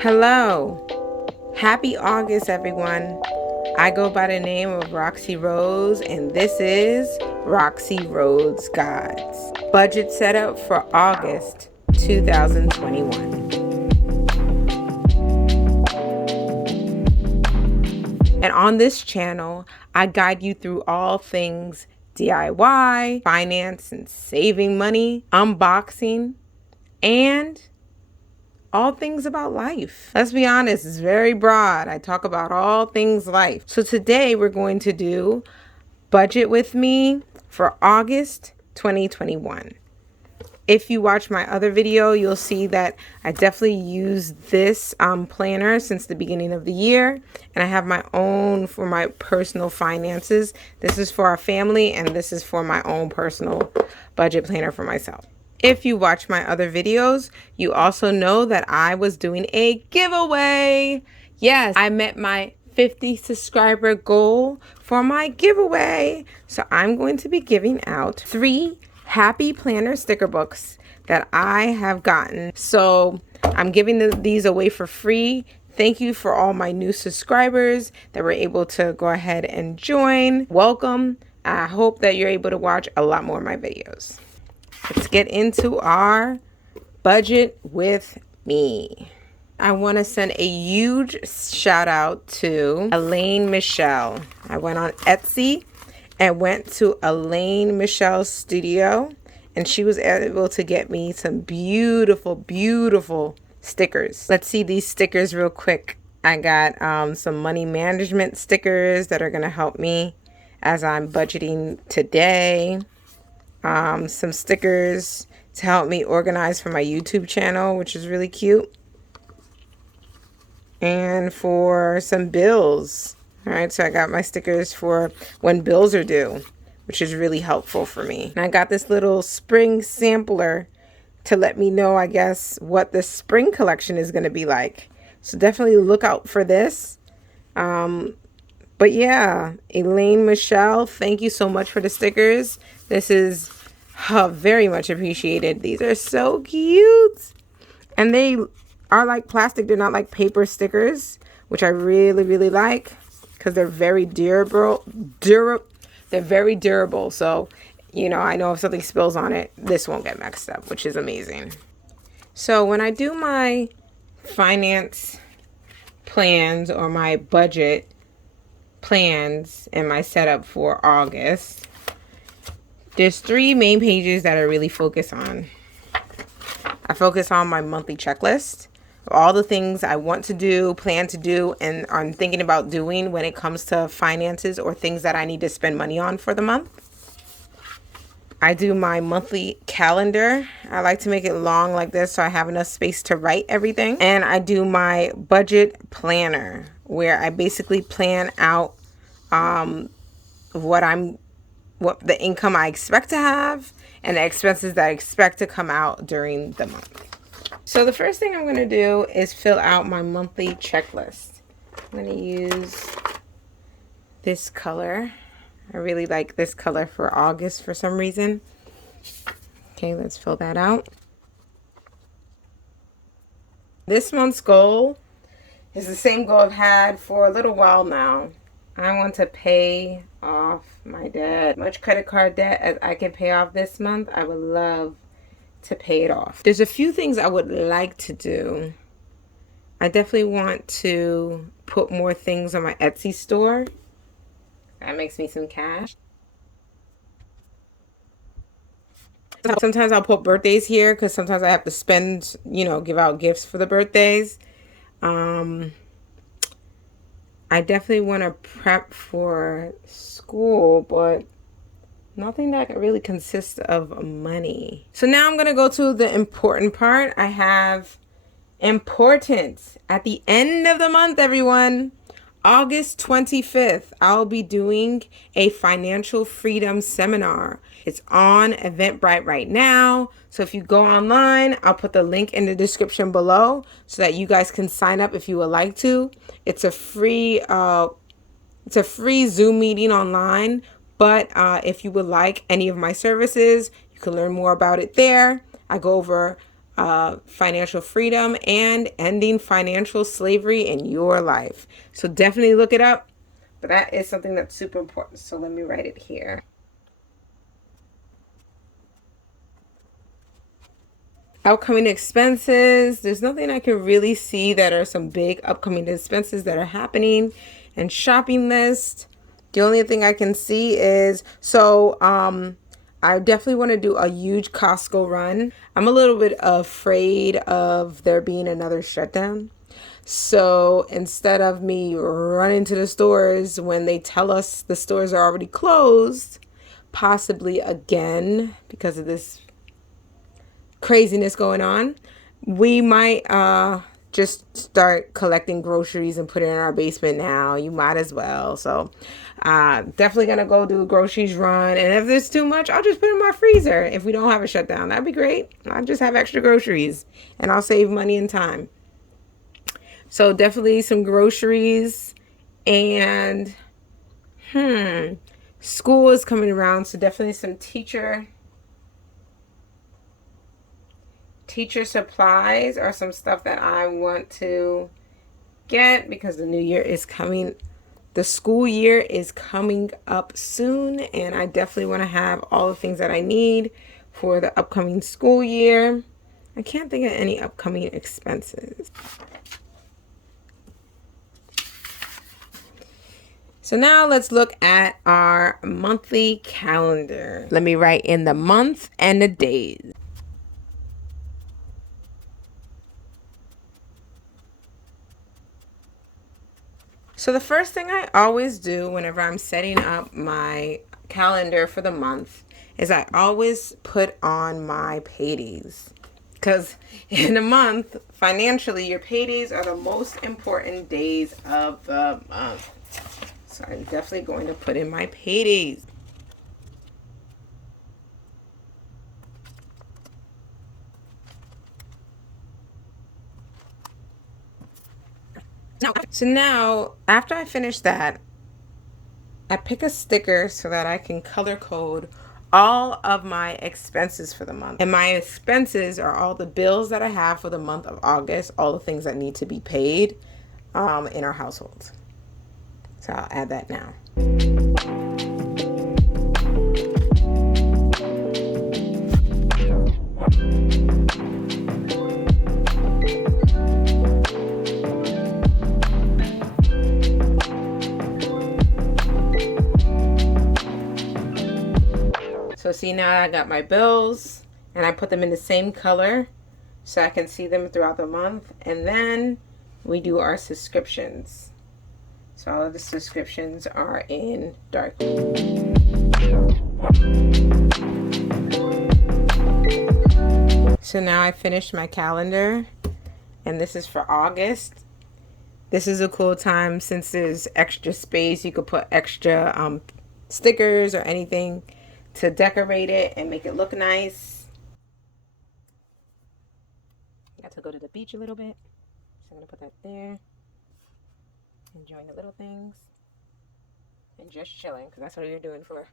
Hello. Happy August, everyone. I go by the name of Roxy Rose, and this is Roxy Rose Guides. Budget setup for August 2021. And on this channel, I guide you through all things DIY, finance and saving money, unboxing, and all things about life. Let's be honest, it's very broad. I talk about all things life. So today we're going to do budget with me for August 2021. If you watch my other video, you'll see that I definitely use this planner since the beginning of the year. And I have my own for my personal finances. This is for our family, and this is for my own personal budget planner for myself. If you watch my other videos, you also know that I was doing a giveaway. Yes, I met my 50 subscriber goal for my giveaway. So I'm going to be giving out 3 Happy Planner sticker books that I have gotten. So I'm giving these away for free. Thank you for all my new subscribers that were able to go ahead and join. Welcome. I hope that you're able to watch a lot more of my videos. Let's get into our budget with me. I want to send a huge shout out to Elaine Michelle. I went on Etsy and went to Elaine Michelle's studio, and she was able to get me some beautiful, beautiful stickers. Let's see these stickers real quick. I got some money management stickers that are going to help me as I'm budgeting today. Some stickers to help me organize for my YouTube channel, which is really cute. And for some bills. All right, so I got my stickers for when bills are due, which is really helpful for me. And I got this little spring sampler to let me know, I guess, what the spring collection is going to be like. So definitely look out for this. But yeah, Elaine Michelle, thank you so much for the stickers. This is very much appreciated. These are so cute. And they are like plastic. They're not like paper stickers, which I really, really like because they're very durable. They're very durable. So, you know, I know if something spills on it, this won't get mixed up, which is amazing. So when I do my finance plans or my budget plans and my setup for August, there's 3 main pages that I really focus on. I focus on my monthly checklist, all the things I want to do, plan to do, and I'm thinking about doing when it comes to finances or things that I need to spend money on for the month. I do my monthly calendar. I like to make it long like this so I have enough space to write everything. And I do my budget planner where I basically plan out what the income I expect to have and the expenses that I expect to come out during the month. So the first thing I'm going to do is fill out my monthly checklist. I'm going to use this color. I really like this color for August for some reason. Okay, let's fill that out. This month's goal is the same goal I've had for a little while now. I want to pay off my debt. Much credit card debt as I can pay off this month, I would love to pay it off. There's a few things I would like to do. I definitely want to put more things on my Etsy store. That makes me some cash. Sometimes I'll put birthdays here because sometimes I have to spend, give out gifts for the birthdays. I definitely want to prep for school, but nothing that really consists of money. So now I'm going to go to the important part. I have important at the end of the month, everyone. August 25th, I'll be doing a financial freedom seminar. It's on Eventbrite right now. So if you go online, I'll put the link in the description below so that you guys can sign up if you would like to. It's a free Zoom meeting online, but if you would like any of my services, you can learn more about it there. I go over financial freedom and ending financial slavery in your life. So definitely look it up. But that is something that's super important. So let me write it here. Upcoming expenses. There's nothing I can really see that are some big upcoming expenses that are happening. And shopping list. The only thing I can see is I definitely want to do a huge Costco run. I'm a little bit afraid of there being another shutdown. So instead of me running to the stores when they tell us the stores are already closed, possibly again because of this craziness going on, we might just start collecting groceries and put it in our basement now. You might as well. So definitely gonna go do a groceries run, and if there's too much, I'll just put it in my freezer. If we don't have a shutdown, that'd be great. I'll just have extra groceries and I'll save money and time. So definitely some groceries. And school is coming around, so definitely some teacher supplies are some stuff that I want to get because the new year is coming. The school year is coming up soon, and I definitely want to have all the things that I need for the upcoming school year. I can't think of any upcoming expenses. So now let's look at our monthly calendar. Let me write in the month and the days. So the first thing I always do whenever I'm setting up my calendar for the month is I always put on my paydays. Because in a month, financially, your paydays are the most important days of the month. So I'm definitely going to put in my paydays. So now, after I finish that, I pick a sticker so that I can color code all of my expenses for the month. And my expenses are all the bills that I have for the month of August, all the things that need to be paid in our household. So I'll add that now. So see, now I got my bills and I put them in the same color so I can see them throughout the month. And then we do our subscriptions. So all of the subscriptions are in dark. So now I finished my calendar, and this is for August. This is a cool time since there's extra space. You could put extra stickers or anything to decorate it and make it look nice. Got to go to the beach a little bit, so I'm gonna put that there. Enjoying the little things and just chilling because that's what you're doing for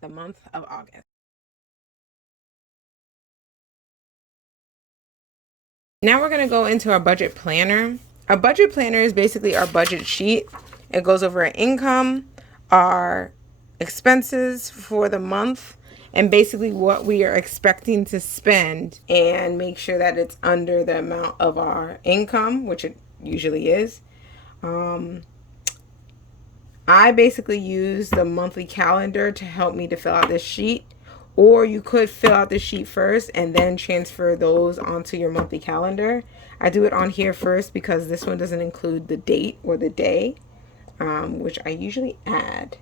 the month of August. Now we're gonna go into our budget planner. Our budget planner is basically our budget sheet. It goes over our income, our expenses for the month, and basically what we are expecting to spend, and make sure that it's under the amount of our income, which it usually is. I basically use the monthly calendar to help me to fill out this sheet. Or you could fill out the sheet first and then transfer those onto your monthly calendar. I do it on here first because this one doesn't include the date or the day, which I usually add.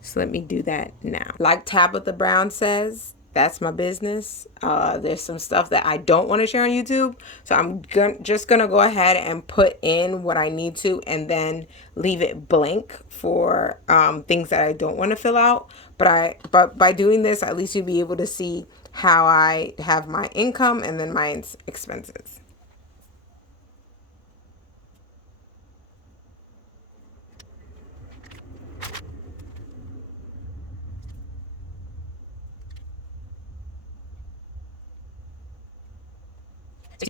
So let me do that now. Like Tabitha Brown says, that's my business. There's some stuff that I don't want to share on YouTube. So I'm just going to go ahead and put in what I need to and then leave it blank for things that I don't want to fill out. But by doing this, at least you'll be able to see how I have my income and then my expenses.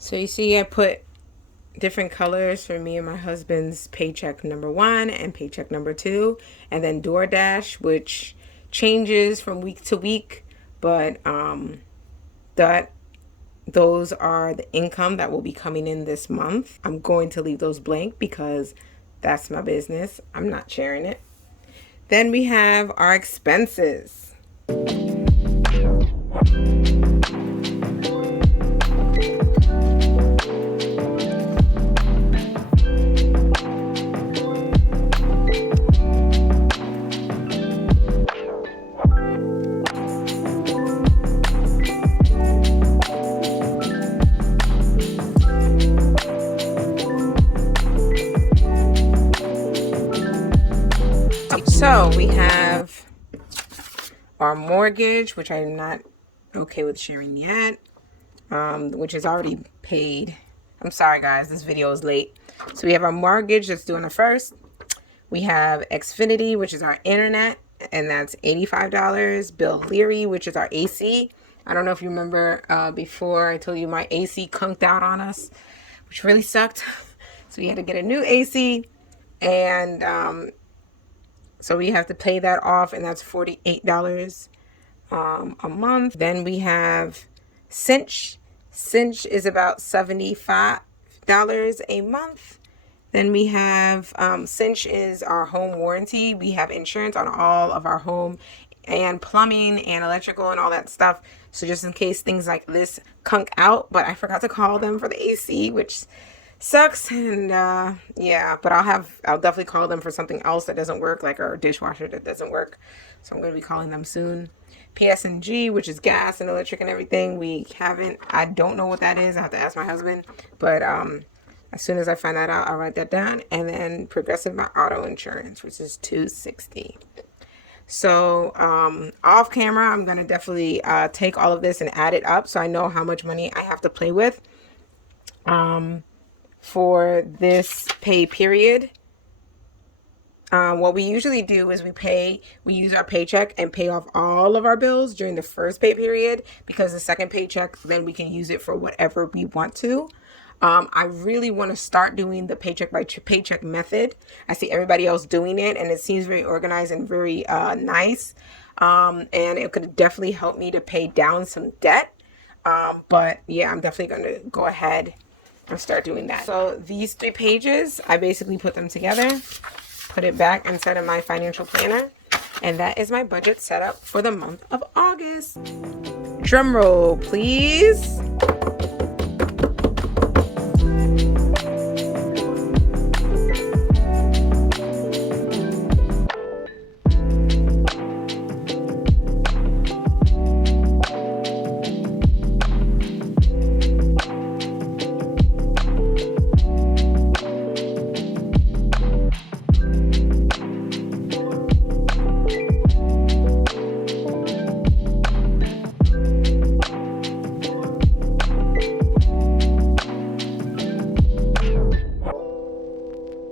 So you see I put different colors for me and my husband's paycheck number 1 and paycheck number 2, and then DoorDash, which changes from week to week, but that those are the income that will be coming in this month. I'm going to leave those blank because that's my business. I'm not sharing it. Then we have our expenses. So we have our mortgage, which I'm not okay with sharing yet, which is already paid. I'm sorry, guys, this video is late. So we have our mortgage that's due on the 1st. We have Xfinity, which is our internet, and that's $85. Bill Leary, which is our AC. I don't know if you remember before I told you my AC conked out on us, which really sucked. So we had to get a new AC, and so we have to pay that off, and that's $48 a month. Then we have Cinch. Cinch is about $75 a month. Then we have Cinch is our home warranty. We have insurance on all of our home and plumbing and electrical and all that stuff. So just in case things like this kunk out, but I forgot to call them for the AC, which sucks. And yeah, but I'll definitely call them for something else that doesn't work, like our dishwasher that doesn't work. So I'm going to be calling them soon. PSNG, which is gas and electric and everything. I don't know what that is. I have to ask my husband, but as soon as I find that out, I'll write that down. And then Progressive, my auto insurance, which is $260. So off camera, I'm going to definitely take all of this and add it up so I know how much money I have to play with for this pay period. What we usually do is we use our paycheck and pay off all of our bills during the first pay period, because the second paycheck, then we can use it for whatever we want to. I really want to start doing the paycheck by paycheck method. I see everybody else doing it, and it seems very organized and very nice. And it could definitely help me to pay down some debt. But yeah, I'm definitely going to go ahead and start doing that. So these 3 pages, I basically put them together, put it back inside of my financial planner, and that is my budget setup for the month of August. Drum roll, please.